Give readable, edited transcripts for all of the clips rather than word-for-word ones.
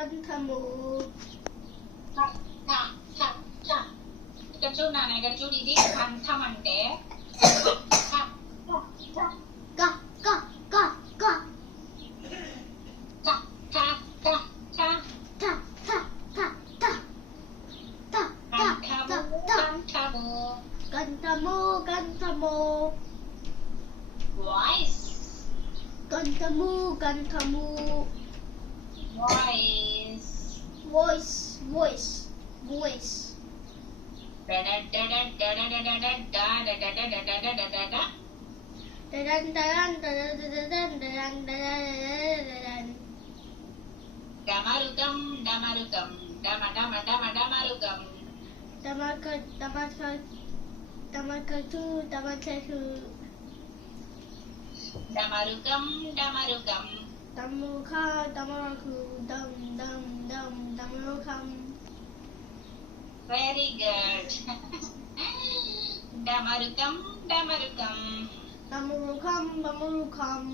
Gantamu. Ganchu nana ganchu didi thamante. Ga ga ga ga. Ta ta ta ta. Ta ta ta ta. Ta ta ta ta. Gantamu Gantamu. Voice. Gantamu Gantamu. Voice. Voice voice voice. Da da da da da da da da da da da da da da da da da da. Dadan dadan dadan dadan dadan dadan. Damarugam damarugam dama dama dama damarugam. Damaka damaka damakatu damakatu. Damarugam damarugam. Damuka damaku dam dam dam damukam. Very good. Damarugam damarugam. Damurukam damurukam.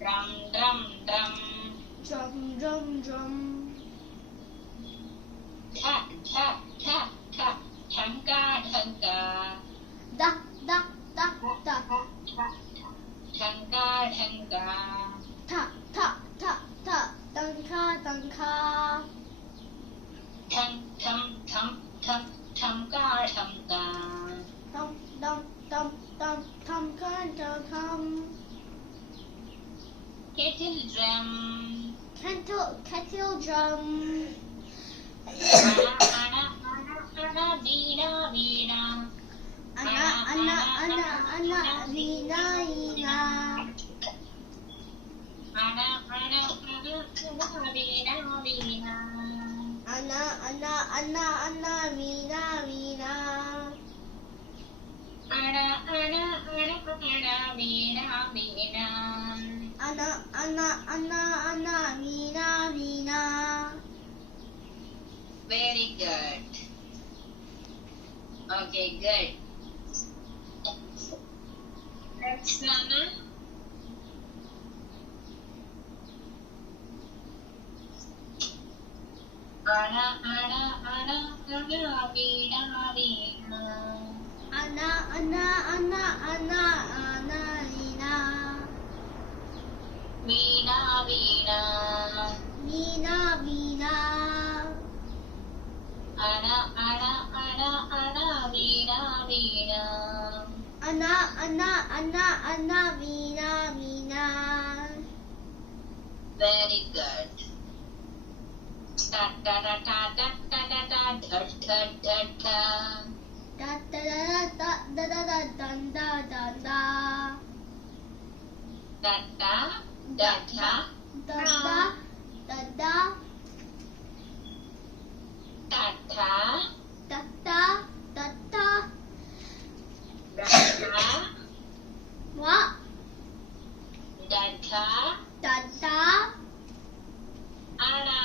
Drum drum drum. Drum drum drum. Ta ta ta ta. Tanka tanka. Da da da da. Tanka tanka. Ta ta ta ta. Danka danka. Tam tam tam tam tamka tamka. Dum dum dum dum tamka dum. Kettle drum. Kettle drum. Ana ana ana ana veena veena. Ana ana ana ana veena veena. Ana ana ana ana veena veena. Ana ana ana ana veena veena. Ana ana ana ana veena veena. Ana ana ana ana veena veena. Very good. Okay, good. Next, Nana. Ana ana ana ana veena veena. Ana ana ana ana ana veena. Veena veena. Veena veena. Ana ana ana ana veena veena. Ana ana ana ana veena veena. Very good. Da da da da da da da da da da da da. Da da da da da da da da da da. Da da da da. Da da da da. Da da. Da da da da. Da da. What? Da da. Da da. Ana